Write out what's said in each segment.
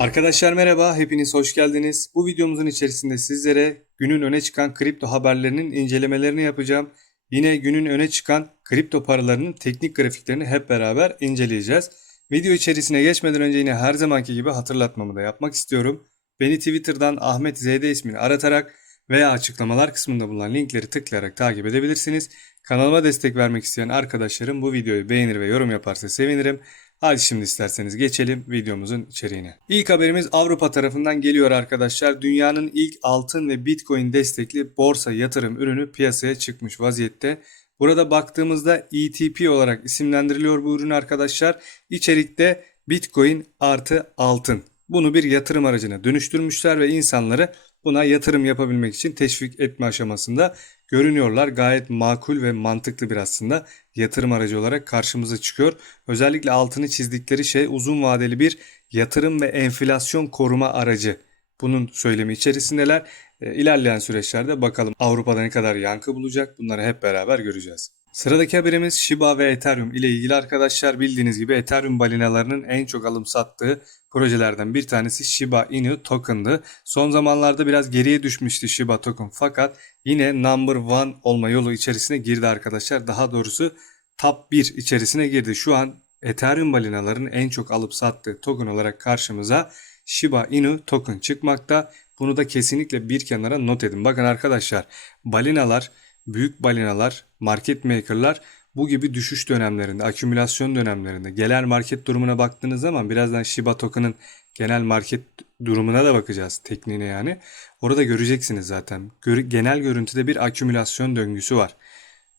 Arkadaşlar merhaba, hepiniz hoş geldiniz. Bu videomuzun içerisinde sizlere günün öne çıkan kripto haberlerinin incelemelerini yapacağım. Yine günün öne çıkan kripto paralarının teknik grafiklerini hep beraber inceleyeceğiz. Video içerisine geçmeden önce yine her zamanki gibi hatırlatmamı da yapmak istiyorum. Beni Twitter'dan Ahmet ZD ismini aratarak veya açıklamalar kısmında bulunan linkleri tıklayarak takip edebilirsiniz. Kanalıma destek vermek isteyen arkadaşlarım bu videoyu beğenir ve yorum yaparsa sevinirim. Hadi şimdi isterseniz geçelim videomuzun içeriğine. İlk haberimiz Avrupa tarafından geliyor arkadaşlar. Dünyanın ilk altın ve bitcoin destekli borsa yatırım ürünü piyasaya çıkmış vaziyette. Burada baktığımızda ETP olarak isimlendiriliyor bu ürün arkadaşlar. İçerikte bitcoin artı altın. Bunu bir yatırım aracına dönüştürmüşler ve insanları buna yatırım yapabilmek için teşvik etme aşamasında görünüyorlar. Gayet makul ve mantıklı bir aslında yatırım aracı olarak karşımıza çıkıyor. Özellikle altını çizdikleri şey uzun vadeli bir yatırım ve enflasyon koruma aracı. Bunun söylemi içerisindeler. E, İlerleyen süreçlerde bakalım Avrupa'da ne kadar yankı bulacak bunları hep beraber göreceğiz. Sıradaki haberimiz Shiba ve Ethereum ile ilgili arkadaşlar bildiğiniz gibi Ethereum balinalarının en çok alım sattığı projelerden bir tanesi Shiba Inu token'dı. Son zamanlarda biraz geriye düşmüştü Shiba token fakat yine number one olma yolu içerisine girdi arkadaşlar. Daha doğrusu top 1 içerisine girdi. Şu an Ethereum balinaların en çok alıp sattığı token olarak karşımıza Shiba Inu token çıkmakta. Bunu da kesinlikle bir kenara not edin. Bakın arkadaşlar balinalar, büyük balinalar, market maker'lar bu gibi düşüş dönemlerinde, akümülasyon dönemlerinde, genel market durumuna baktığınız zaman birazdan Shiba token'ın genel market durumuna da bakacağız tekniğine yani. Orada göreceksiniz zaten. Genel görüntüde bir akümülasyon döngüsü var.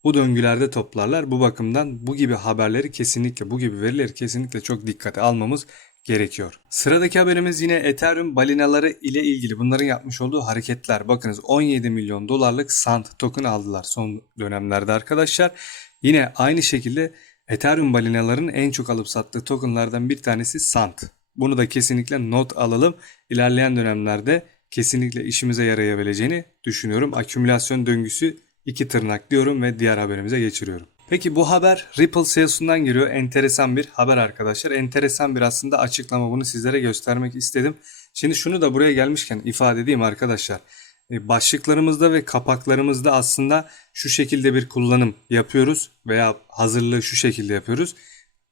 Bu döngülerde toplarlar. Bu bakımdan bu gibi haberleri kesinlikle, bu gibi verileri kesinlikle çok dikkate almamız gerekiyor. Sıradaki haberimiz yine Ethereum balinaları ile ilgili bunların yapmış olduğu hareketler. Bakınız 17 milyon dolarlık SAND token aldılar son dönemlerde arkadaşlar. Yine aynı şekilde Ethereum balinalarının en çok alıp sattığı tokenlardan bir tanesi SAND. Bunu da kesinlikle not alalım. İlerleyen dönemlerde kesinlikle işimize yarayabileceğini düşünüyorum. Akümülasyon döngüsü iki tırnak diyorum ve diğer haberimize geçiriyorum. Peki bu haber Ripple CEO'sundan geliyor. Enteresan bir haber arkadaşlar. Enteresan bir aslında açıklama. Bunu sizlere göstermek istedim. Şimdi şunu da buraya gelmişken ifade edeyim arkadaşlar. E, Başlıklarımızda ve kapaklarımızda aslında şu şekilde bir kullanım yapıyoruz veya hazırlığı şu şekilde yapıyoruz.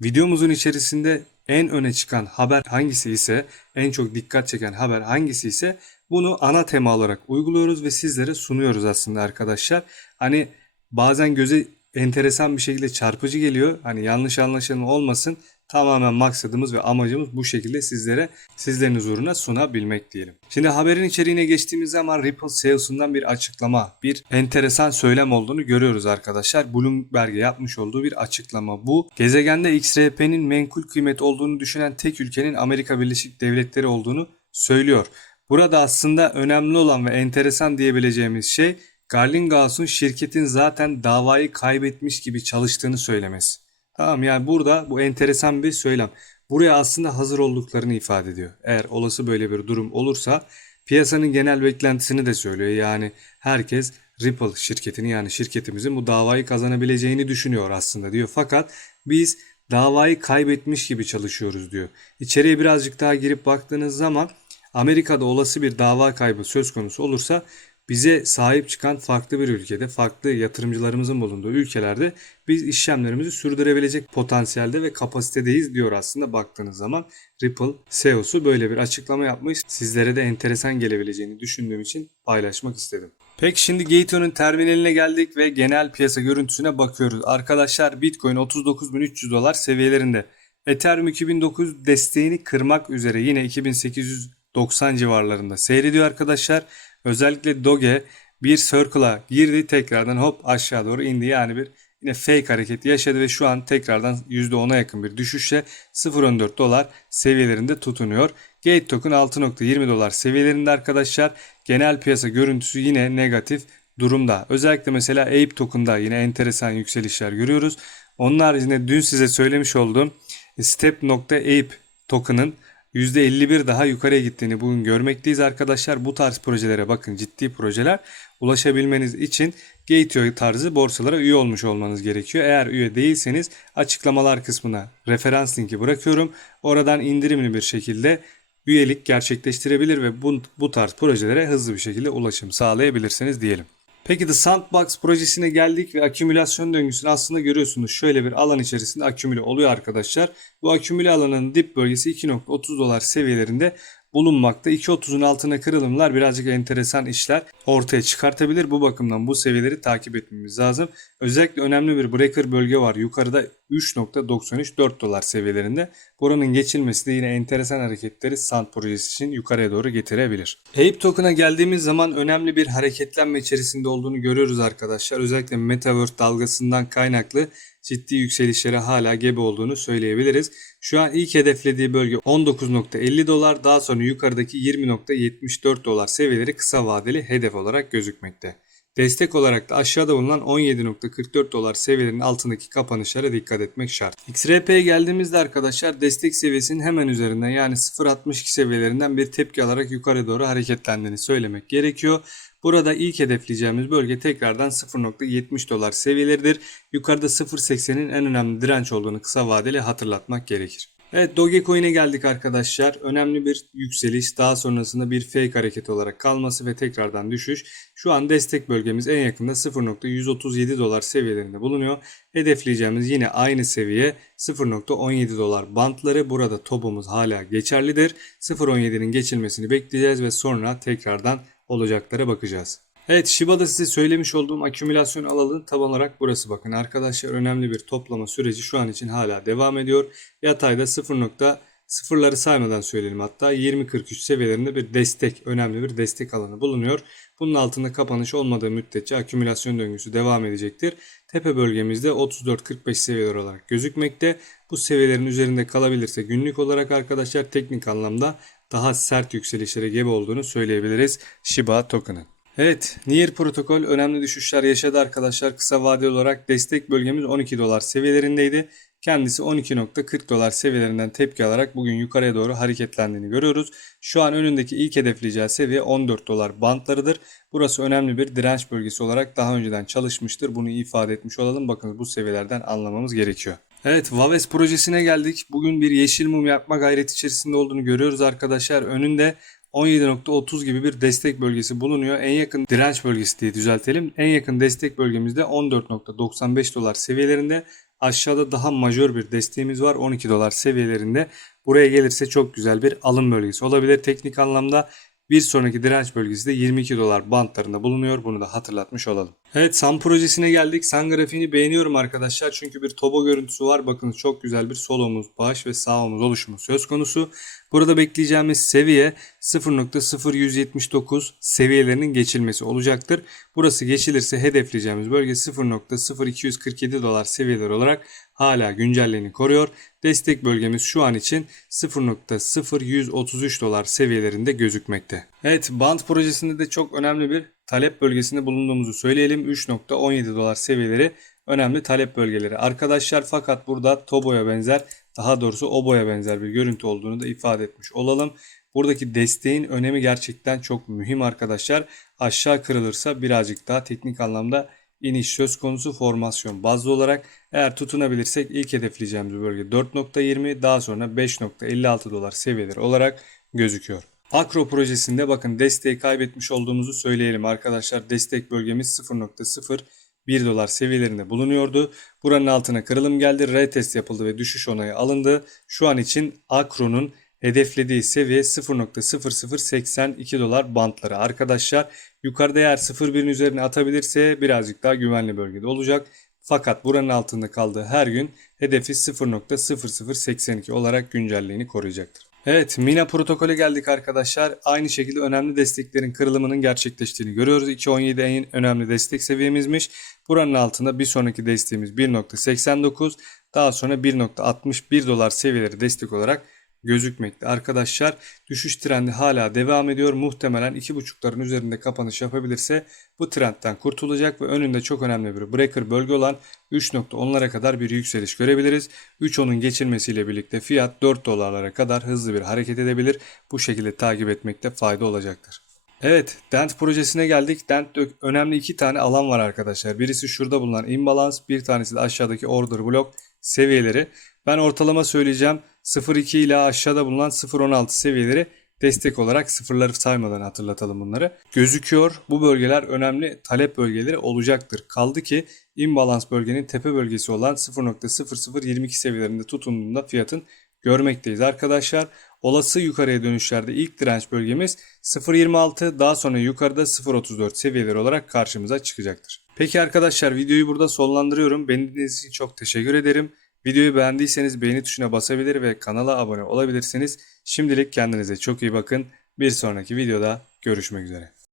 Videomuzun içerisinde en öne çıkan haber hangisi ise, en çok dikkat çeken haber hangisi ise bunu ana tema olarak uyguluyoruz ve sizlere sunuyoruz aslında arkadaşlar. Hani bazen göze enteresan bir şekilde çarpıcı geliyor. Hani yanlış anlaşılma olmasın. Tamamen maksadımız ve amacımız bu şekilde sizlere sizlerin huzuruna sunabilmek diyelim. Şimdi haberin içeriğine geçtiğimiz zaman Ripple CEO'sundan bir açıklama, bir enteresan söylem olduğunu görüyoruz arkadaşlar. Bloomberg'e yapmış olduğu bir açıklama bu. Gezegende XRP'nin menkul kıymet olduğunu düşünen tek ülkenin Amerika Birleşik Devletleri olduğunu söylüyor. Burada aslında önemli olan ve enteresan diyebileceğimiz şey Garlinghous'un şirketin zaten davayı kaybetmiş gibi çalıştığını söylemesi. Tamam yani burada bu enteresan bir söylem. Buraya aslında hazır olduklarını ifade ediyor. Eğer olası böyle bir durum olursa piyasanın genel beklentisini de söylüyor. Yani herkes Ripple şirketini yani şirketimizin bu davayı kazanabileceğini düşünüyor aslında diyor. Fakat biz davayı kaybetmiş gibi çalışıyoruz diyor. İçeriye birazcık daha girip baktığınız zaman Amerika'da olası bir dava kaybı söz konusu olursa bize sahip çıkan farklı bir ülkede, farklı yatırımcılarımızın bulunduğu ülkelerde biz işlemlerimizi sürdürebilecek potansiyelde ve kapasitedeyiz diyor aslında baktığınız zaman. Ripple CEO'su böyle bir açıklama yapmış. Sizlere de enteresan gelebileceğini düşündüğüm için paylaşmak istedim. Peki şimdi Gateon'un terminaline geldik ve genel piyasa görüntüsüne bakıyoruz. Arkadaşlar Bitcoin 39.300 dolar seviyelerinde. Ethereum 2009 desteğini kırmak üzere yine 2890 civarlarında seyrediyor arkadaşlar. Özellikle Doge bir circle'a girdi tekrardan hop aşağı doğru indi. Yani bir yine fake hareketi yaşadı ve şu an tekrardan %10'a yakın bir düşüşle 0.14 dolar seviyelerinde tutunuyor. Gate token 6.20 dolar seviyelerinde arkadaşlar. Genel piyasa görüntüsü yine negatif durumda. Özellikle mesela Ape token'da yine enteresan yükselişler görüyoruz. Onun haricinde dün size söylemiş olduğum Step.ape token'ın %51 daha yukarıya gittiğini bugün görmekteyiz arkadaşlar. Bu tarz projelere bakın ciddi projeler ulaşabilmeniz için Gateway tarzı borsalara üye olmuş olmanız gerekiyor. Eğer üye değilseniz açıklamalar kısmına referans linki bırakıyorum. Oradan indirimli bir şekilde üyelik gerçekleştirebilir ve bu, bu tarz projelere hızlı bir şekilde ulaşım sağlayabilirsiniz diyelim. Peki The Sandbox projesine geldik ve akümülasyon döngüsünü aslında görüyorsunuz. Şöyle bir alan içerisinde akümüle oluyor arkadaşlar. Bu akümüle alanının dip bölgesi 2.30 dolar seviyelerinde bulunmakta. 2.30'un altına kırılımlar birazcık enteresan işler ortaya çıkartabilir. Bu bakımdan bu seviyeleri takip etmemiz lazım. Özellikle önemli bir breaker bölge var. Yukarıda 3.93 4 dolar seviyelerinde. Buranın geçilmesi de yine enteresan hareketleri Sand projesi için yukarıya doğru getirebilir. Ape token'a geldiğimiz zaman önemli bir hareketlenme içerisinde olduğunu görüyoruz arkadaşlar. Özellikle Metaverse dalgasından kaynaklı ciddi yükselişlere hala gebe olduğunu söyleyebiliriz. Şu an ilk hedeflediği bölge 19.50 dolar daha sonra yukarıdaki 20.74 dolar seviyeleri kısa vadeli hedef olarak gözükmekte. Destek olarak da aşağıda bulunan 17.44 dolar seviyelerinin altındaki kapanışlara dikkat etmek şart. XRP'ye geldiğimizde arkadaşlar destek seviyesinin hemen üzerinden yani 0.62 seviyelerinden bir tepki alarak yukarı doğru hareketlendiğini söylemek gerekiyor. Burada ilk hedefleyeceğimiz bölge tekrardan 0.70 dolar seviyeleridir. Yukarıda 0.80'in en önemli direnç olduğunu kısa vadeli hatırlatmak gerekir. Evet Dogecoin'e geldik arkadaşlar. Önemli bir yükseliş daha sonrasında bir fake hareket olarak kalması ve tekrardan düşüş. Şu an destek bölgemiz en yakında 0.137 dolar seviyelerinde bulunuyor. Hedefleyeceğimiz yine aynı seviye 0.17 dolar bantları. Burada topumuz hala geçerlidir. 0.17'nin geçilmesini bekleyeceğiz ve sonra tekrardan olacaklara bakacağız. Evet Shiba'da size söylemiş olduğum akümülasyon alanı tam olarak burası bakın. Arkadaşlar önemli bir toplama süreci şu an için hala devam ediyor. Yatayda 0.0'ları saymadan söyleyelim hatta 20.43 seviyelerinde bir destek, önemli bir destek alanı bulunuyor. Bunun altında kapanış olmadığı müddetçe akümülasyon döngüsü devam edecektir. Tepe bölgemizde 34-45 seviyeler olarak gözükmekte. Bu seviyelerin üzerinde kalabilirse günlük olarak arkadaşlar teknik anlamda daha sert yükselişlere gebe olduğunu söyleyebiliriz Shiba token'ın. Evet, Nier protokol önemli düşüşler yaşadı arkadaşlar. Kısa vadeli olarak destek bölgemiz 12 dolar seviyelerindeydi. Kendisi 12.40 dolar seviyelerinden tepki alarak bugün yukarıya doğru hareketlendiğini görüyoruz. Şu an önündeki ilk hedefleyeceği seviye 14 dolar bantlarıdır. Burası önemli bir direnç bölgesi olarak daha önceden çalışmıştır. Bunu ifade etmiş olalım. Bakın bu seviyelerden anlamamız gerekiyor. Evet Vaves projesine geldik. Bugün bir yeşil mum yapma gayreti içerisinde olduğunu görüyoruz arkadaşlar. Önünde 17.30 gibi bir destek bölgesi bulunuyor. En yakın direnç bölgesi diye düzeltelim. En yakın destek bölgemizde 14.95 dolar seviyelerinde. Aşağıda daha majör bir desteğimiz var 12 dolar seviyelerinde. Buraya gelirse çok güzel bir alım bölgesi olabilir. Teknik anlamda bir sonraki direnç bölgesi de 22 dolar bantlarında bulunuyor. Bunu da hatırlatmış olalım. Evet Sun projesine geldik. Sun grafiğini beğeniyorum arkadaşlar. Çünkü bir tobo görüntüsü var. Bakın çok güzel bir sol omuz, baş ve sağ omuz oluşumu söz konusu. Burada bekleyeceğimiz seviye 0.0179 seviyelerinin geçilmesi olacaktır. Burası geçilirse hedefleyeceğimiz bölge 0.0247 dolar seviyeler olarak hala güncelliğini koruyor. Destek bölgemiz şu an için 0.0133 dolar seviyelerinde gözükmekte. Evet Band projesinde de çok önemli bir talep bölgesinde bulunduğumuzu söyleyelim. 3.17 dolar seviyeleri önemli talep bölgeleri. Arkadaşlar fakat burada Tobo'ya benzer daha doğrusu Obo'ya benzer bir görüntü olduğunu da ifade etmiş olalım. Buradaki desteğin önemi gerçekten çok mühim arkadaşlar. Aşağı kırılırsa birazcık daha teknik anlamda iniş söz konusu formasyon bazlı olarak eğer tutunabilirsek ilk hedefleyeceğimiz bölge 4.20 daha sonra 5.56 dolar seviyeleri olarak gözüküyor. Akro projesinde bakın desteği kaybetmiş olduğumuzu söyleyelim arkadaşlar. Destek bölgemiz 0.01 dolar seviyelerinde bulunuyordu. Buranın altına kırılım geldi. Retest yapıldı ve düşüş onayı alındı. Şu an için Akro'nun hedeflediği seviye 0.0082 dolar bantları. Arkadaşlar yukarıda eğer 0.1'in üzerine atabilirse birazcık daha güvenli bölgede olacak. Fakat buranın altında kaldığı her gün hedefi 0.0082 olarak güncelliğini koruyacaktır. Evet Mina protokole geldik arkadaşlar. Aynı şekilde önemli desteklerin kırılımının gerçekleştiğini görüyoruz. 2.17 en önemli destek seviyemizmiş. Buranın altında bir sonraki desteğimiz 1.89 daha sonra 1.61 dolar seviyeleri destek olarak gözükmekte. Arkadaşlar düşüş trendi hala devam ediyor. Muhtemelen 2.5'ların üzerinde kapanış yapabilirse bu trendten kurtulacak ve önünde çok önemli bir breaker bölge olan 3.10'lara kadar bir yükseliş görebiliriz. 3.10'un geçilmesiyle birlikte fiyat 4 dolarlara kadar hızlı bir hareket edebilir. Bu şekilde takip etmekte fayda olacaktır. Evet, Dent projesine geldik. Dent'te önemli iki tane alan var arkadaşlar. Birisi şurada bulunan imbalans, bir tanesi de aşağıdaki order block seviyeleri. Ben ortalama söyleyeceğim. 0.2 ile aşağıda bulunan 0.16 seviyeleri destek olarak sıfırları saymadan hatırlatalım bunları. Gözüküyor. Bu bölgeler önemli talep bölgeleri olacaktır. Kaldı ki imbalans bölgenin tepe bölgesi olan 0.0022 seviyelerinde tutunduğunda fiyatın görmekteyiz arkadaşlar. Olası yukarıya dönüşlerde ilk direnç bölgemiz 0.26 daha sonra yukarıda 0.34 seviyeleri olarak karşımıza çıkacaktır. Peki arkadaşlar videoyu burada sonlandırıyorum. Beni dinlediğiniz için çok teşekkür ederim. Videoyu beğendiyseniz beğeni tuşuna basabilir ve kanala abone olabilirsiniz. Şimdilik kendinize çok iyi bakın. Bir sonraki videoda görüşmek üzere.